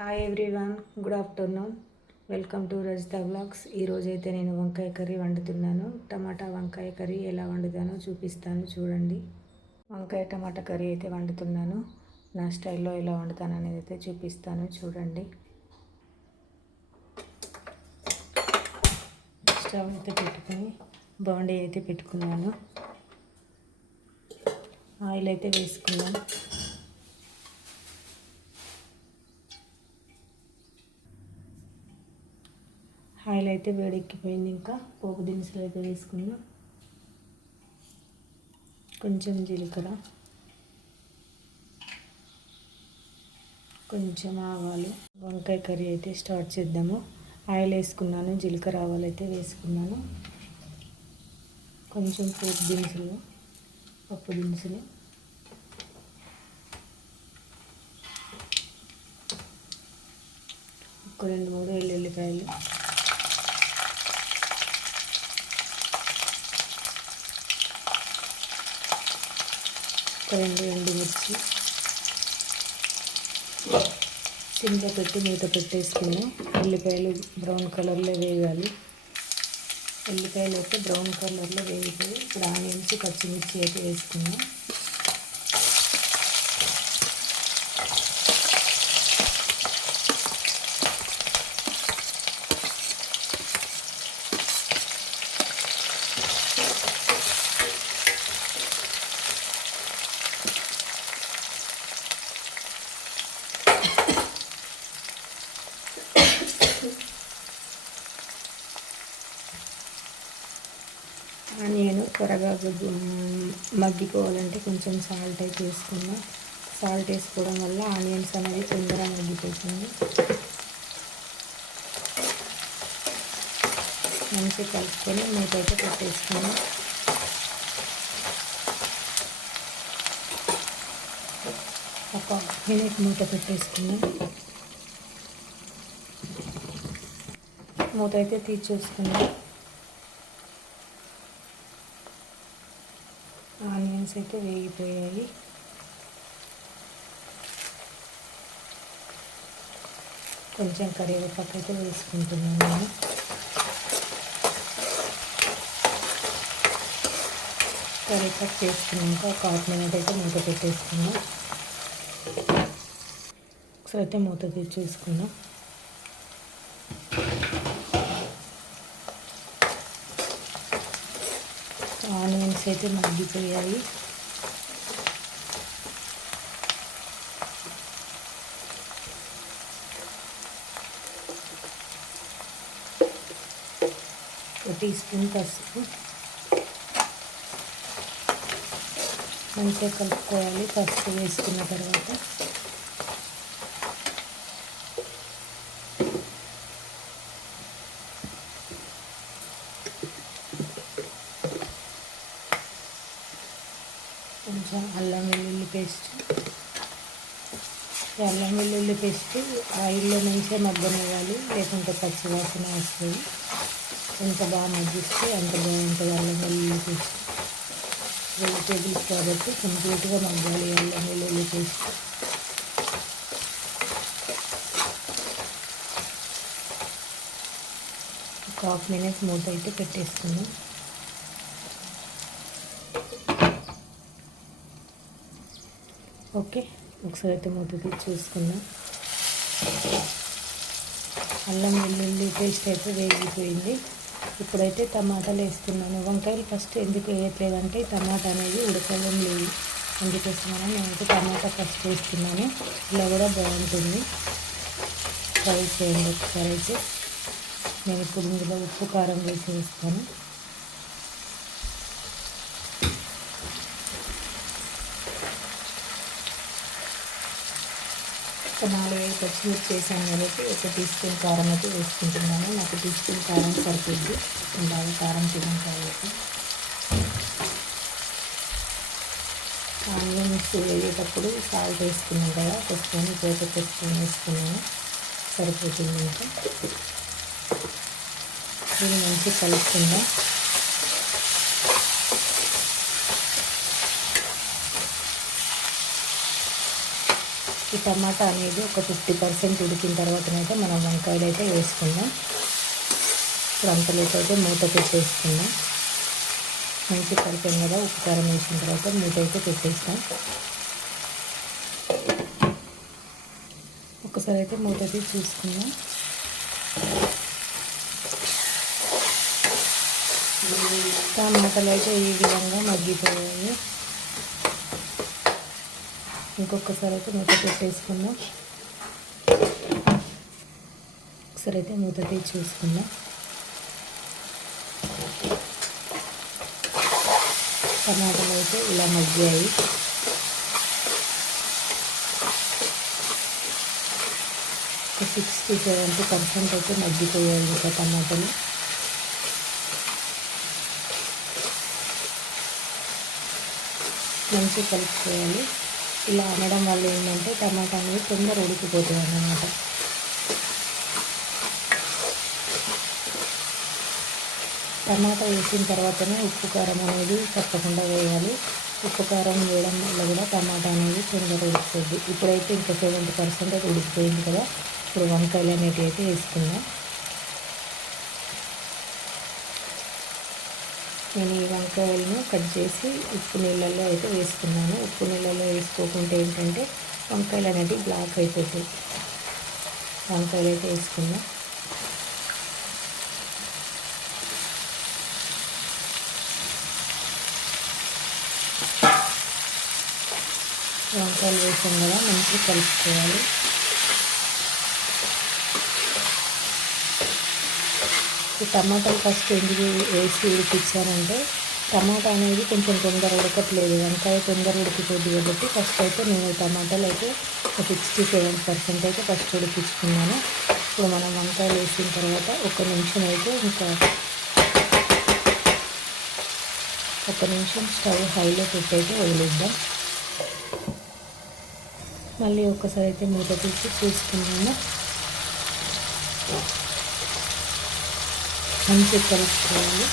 Hi everyone, good afternoon. Welcome to Rajitha vlogs. ఈరోజైతే నేను వంకాయ కర్రీ వండుతున్నాను. టమాటా వంకాయ కర్రీ ఎలా వండుతానో చూపిస్తాను, చూడండి. వంకాయ టమాటా కర్రీ అయితే వండుతున్నాను. నా స్టైల్లో ఎలా వండుతాను అనేది అయితే చూపిస్తాను, చూడండి. స్టవ్ అయితే పెట్టుకొని బాండీ అయితే పెట్టుకున్నాను. ఆయిల్ అయితే వేసుకున్నాను. ఆయిల్ అయితే వేడెక్కిపోయింది. ఇంకా పోపు దినుసులు అయితే వేసుకుందాం. కొంచెం జీలకర్ర, కొంచెం ఆవాలు. వంకాయ కర్రీ అయితే స్టార్ట్ చేద్దాము. ఆయిల్ వేసుకున్నాను, జీలకర్ర ఆవాలు అయితే వేసుకున్నాను. కొంచెం పోపు దినుసులు, పప్పు దినుసులు, ఒక 2-3 వెల్లుల్లిపాయలు, ఒక 2 ఎండుమిర్చి. సిమ్లో పెట్టి మూత పెట్టేసుకున్నాం. ఉల్లిపాయలు బ్రౌన్ కలర్లో వేయాలి. ఉల్లిపాయలు అయితే బ్రౌన్ కలర్లో వేగిపోయి ఇప్పుడు ఆనియన్స్, పచ్చిమిర్చి అయితే వేసుకున్నాం. ఆనియన్ త్వరగా మగ్గిపోవాలంటే కొంచెం సాల్ట్ అయితే వేసుకున్నాం. సాల్ట్ వేసుకోవడం వల్ల ఆనియన్స్ అనేది తొందరగా మగ్గిపోతుంది. మంచిగా కలుపుకొని మూత అయితే పెట్టేసుకున్నాం. ఒక మినిట్ మూత పెట్టేసుకున్నాం. మూత అయితే తీసేసుకున్నాం. ఆనియన్స్ అయితే వేగిపోయాయి. కొంచెం కరివేపాకు అయితే వేసుకుంటున్నాను నేను. కరివేపాకు వేసుకున్నాక ఒక 1/2 మినిట్ అయితే మూత పెట్టేసుకున్నాం. ఒకసారి అయితే మూత తెచ్చేసుకున్నాం. ఆనియన్స్ అయితే మగ్గిపోయాయి. ఒక టీ స్పూన్ పసుపు మంచిగా కలుపుకోవాలి. పసుపు వేసుకున్న తర్వాత కొంచెం అల్లం వెల్లుల్లి పేస్ట్. అల్లం వెల్లుల్లి పేస్ట్ ఆయిల్లో మంచిగా మగ్గనివ్వాలి, లేకుంటే పచ్చివాసన వస్తుంది. ఎంత బాగా మగ్గిస్తే అంత బాగుంటుంది. అల్లం వెల్లుల్లి పేస్ట్ వెజిటేబుల్స్ కాబట్టి కంప్లీట్గా మగ్గాలి అల్లం వెల్లుల్లి పేస్ట్. ఒక 1/2 మినిట్ మూత అయితే పెట్టేసుకున్నాం. ఓకే, ఒకసారి అయితే మూత తీసి చూసుకుందాం. అల్లం వెల్లుల్లి పేస్ట్ అయితే వేగిపోయింది. ఇప్పుడైతే టమాటాలు వేస్తున్నాను. వంకాయలు ఫస్ట్ ఎందుకు వేయట్లేదంటే టమాటా అనేది ఉడకడం లేదు, అందుకోసమని నేనైతే టమాటా ఫస్ట్ వేస్తున్నాను. ఇలా కూడా బాగుంటుంది, ట్రై చేయండి ఒకసారి. అయితే నేను ఇప్పుడు ఇందులో ఉప్పు కారం వేసి వేస్తాను. ఒక 4-5 పచ్చిమిర్చి వేసాను కాబట్టి 1 టీ స్పూన్ కారం అయితే వేసుకుంటున్నాను. నాకు టీ స్పూన్ కారం సరిపోద్ది, బాగా కారం తినం కాబట్టి. ఆనియన్స్ వేసేటప్పుడు సాల్ట్ వేసుకున్నాం కదా, ఒక స్పూన్, ఇప్పుడైతే 1 స్పూన్ వేసుకున్నాను, సరిపోతుంది. ఇంకా దీన్ని మంచిగా కలుపుకుందాం. ఈ టమాటా అనేది ఒక 50% ఉడికిన తర్వాతనైతే మనం వంకాయలు అయితే వేసుకుందాం. ఇప్పుడు అంతలోకి అయితే మూత పెట్టేసుకుందాం. మంచి కలిపాం కదా, ఉప్పు కారం వేసిన తర్వాత మూత అయితే పెట్టేస్తాం. ఒకసారి అయితే మూత తీసి చూసుకుందాం. టమాటాలు అయితే ఈ విధంగా మగ్గిపోయాయి. ఇంకొకసారి అయితే మూత పెట్టేసుకుందాం. ఒకసారి అయితే మూత తీసి చూసుకుందాం. టమాటాలు అయితే ఇలా మగ్గాయి. ఒక 60-70% అయితే మగ్గిపోయాయి ఇంకా టమాటాలు. మంచిగా కలుపుకోవాలి. ఇలా అనడం వల్ల ఏంటంటే టమాటా అనేది తొందర ఉడికిపోతుంది అన్నమాట. టమాటా వేసిన తర్వాతనే ఉప్పు కారం అనేది తప్పకుండా వేయాలి. ఉప్పు కారం వేయడం వల్ల కూడా టమాటా అనేది తొందర ఉడికిపోద్ది. ఇప్పుడైతే ఇంకా 70% అయితే ఉడికిపోయింది కదా. ఇప్పుడు వంకాయలు అనేటివి అయితే వేసుకుందాం. నేను ఈ వంకాయలను కట్ చేసి ఉప్పు నీళ్ళల్లో అయితే వేసుకున్నాను. ఉప్పు నీళ్ళల్లో వేసుకోకుంటే ఏంటంటే వంకాయలు అనేటివి బ్లాక్ అయిపోతాయి. వంకాయలు అయితే వేసుకుందాం. వంకాయలు వేసాం కదా, మంచిగా కలుపుకోవాలి. ఈ టమాటాలు ఫస్ట్ ఎందుకు వేసి ఉడికిచ్చానంటే టమాటా అనేది కొంచెం తొందర ఉడకట్లేదు, వంకాయ తొందర ఉడికిపోద్ది కాబట్టి ఫస్ట్ అయితే నేను టమాటాలు అయితే 67% అయితే ఫస్ట్ ఉడికించుకున్నాను. ఇప్పుడు మనం వంకాయలు వేసిన తర్వాత ఒక నిమిషం అయితే ఒక నిమిషం స్టవ్ హైలో పెట్టి అయితే వదిలేద్దాం. మళ్ళీ ఒక్కసారి అయితే మూత తీసి చూసుకున్నాము. మంచిగా కలుపుకోవాలి.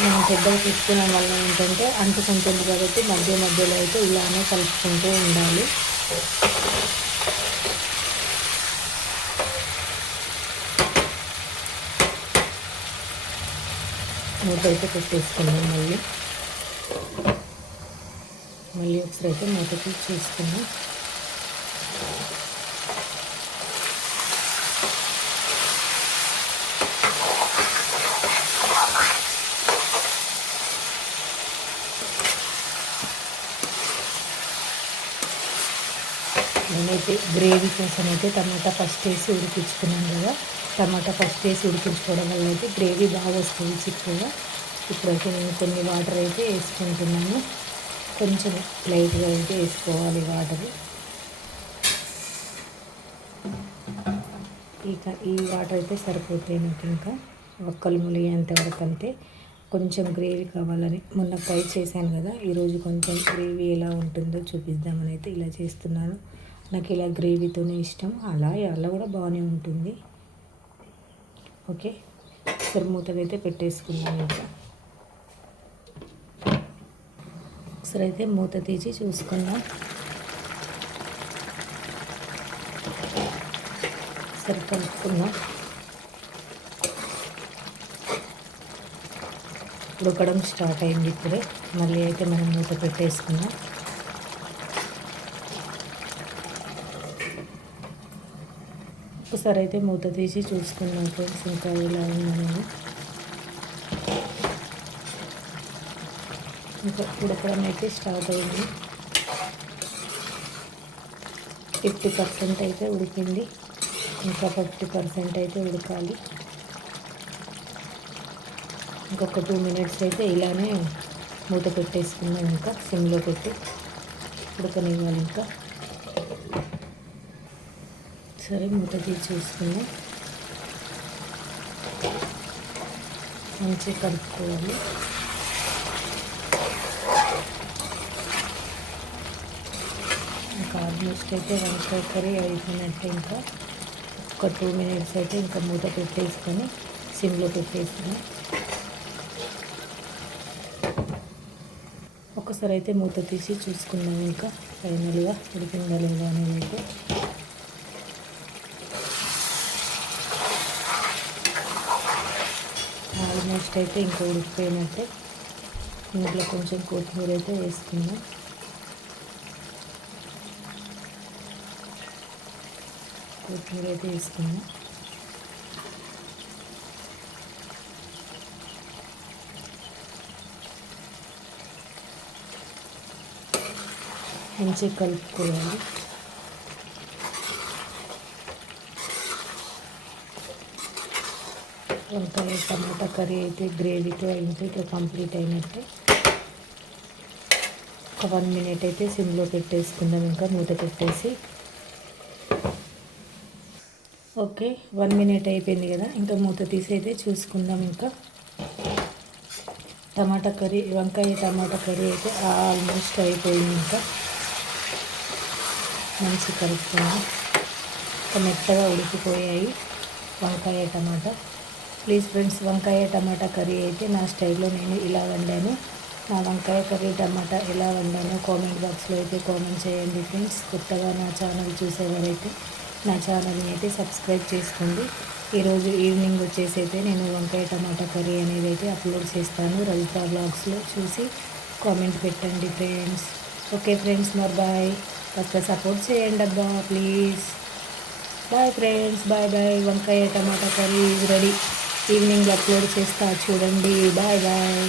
మనం పెద్దగా తీసుకునే వల్ల ఏంటంటే అంటుకుంటుంది కాబట్టి మధ్యలో అయితే ఇలానే కలుపుకుంటూ ఉండాలి. మూత అయితే పెట్టేసుకున్నాం. మళ్ళీ ఒకసారి అయితే మూత తీసి చూసుకున్నాం. నేనైతే గ్రేవీ కోసం అయితే టమాటా ఫస్ట్ వేసి ఉడికించుకున్నాను కదా. టమాటా ఫస్ట్ వేసి ఉడికించుకోవడం వల్ల అయితే గ్రేవీ బాగా వస్తుంది చిక్కుగా. ఇప్పుడైతే నేను కొన్ని వాటర్ అయితే వేసుకుంటున్నాను. కొంచెం లైట్గా అయితే వేసుకోవాలి వాటర్. ఈ వాటర్ అయితే సరిపోతాయి నాకు. ఇంకా ఒక్కలు ములిగేంత వరకు అంతే. కొంచెం గ్రేవీ కావాలని మొన్న ఫ్రై చేశాను కదా, ఈరోజు కొంచెం గ్రేవీ ఎలా ఉంటుందో చూపిద్దామని అయితే ఇలా చేస్తున్నాను. నాకు ఇలా గ్రేవీతోనే ఇష్టం. అలా కూడా బాగానే ఉంటుంది. ఓకే, ఒకసారి మూతగా అయితే పెట్టేసుకున్నాను. ఇంకా ఒకసారి అయితే మూత తీసి చూసుకుందాం. సరి కలుపుకుందాం. ఉడకడం స్టార్ట్ అయింది ఇప్పుడే. మళ్ళీ అయితే మనం మూత పెట్టేసుకుందాం. ఒకసారి అయితే మూత తీసి చూసుకున్నాం ఫ్రెండ్స్, ఇంకా ఇలా ఉందని. ఇంకా ఉడకడం అయితే స్టార్ట్ అయింది. 50% అయితే ఉడికింది. ఇంకా 50% అయితే ఉడకాలి. ఇంకొక 2 minutes అయితే ఇలానే మూత పెట్టేసుకుందాం. ఇంకా సిమ్లో పెట్టి ఉడకనివ్వాలి. ఇంకా సరే మూత తీసి చూసుకుందాం. మంచిగా కలుపుకోవాలి. ఇంకా ఆల్మోస్ట్ అయితే వంకాయ కర్రీ అయిపోయినట్టే. ఇంకా ఒక 2 minutes అయితే ఇంకా మూత పెట్టేసుకొని సిమ్లో పెట్టేసుకొని ఒకసారి అయితే మూత తీసి చూసుకుందాం ఇంకా ఫైనల్గా ఉడికిందా లేదా అనేది అయితే. ఆల్మోస్ట్ అయితే ఇంకా ఉడికిపోయినట్టే. ఇంట్లో కొంచెం కొత్తిమీర అయితే వేసుకుందాం. కొత్తిమీర అయితే వేసుకుందాం. మంచిగా కలుపుకోవాలి. వంకాయ టమాటా కర్రీ అయితే గ్రేవీతో అయితే కంప్లీట్ అయినట్టే. ఒక 1 మినిట్ అయితే సిమ్లో పెట్టేసుకుందాం ఇంకా మూత పెట్టేసి. ఓకే 1 మినిట్ అయిపోయింది కదా, ఇంకా మూత తీసి అయితే చూసుకుందాం. ఇంకా టమాటా కర్రీ వంకాయ టమాటా కర్రీ అయితే ఆల్మోస్ట్ అయిపోయింది. ఇంకా మంచి కలుపుకుందాం. ఇంకా మెత్తగా ఉడికిపోయాయి వంకాయ టమాటా. ప్లీజ్ ఫ్రెండ్స్, వంకాయ టమాటా కర్రీ అయితే నా స్టైల్లో నేను ఇలా వండాను. నా వంకాయ కర్రీ టమాటా ఎలా వండానో కామెంట్ బాక్స్లో అయితే కామెంట్ చేయండి ఫ్రెండ్స్. కొత్తగా నా ఛానల్ చూసేవారైతే నా ఛానల్ని అయితే సబ్స్క్రైబ్ చేసుకోండి. ఈరోజు ఈవినింగ్ వచ్చేసి అయితే నేను వంకాయ టమాటా కర్రీ అనేది అయితే అప్లోడ్ చేస్తాను. రజిత బ్లాగ్స్లో చూసి కామెంట్ పెట్టండి ఫ్రెండ్స్. ఓకే ఫ్రెండ్స్, మరి బాయ్. కాస్త సపోర్ట్ చేయండి అబ్బా please. Bye friends, bye bye. వంకాయ tomato curry is ready. Evening upload చేస్తా చూడండి. Bye bye.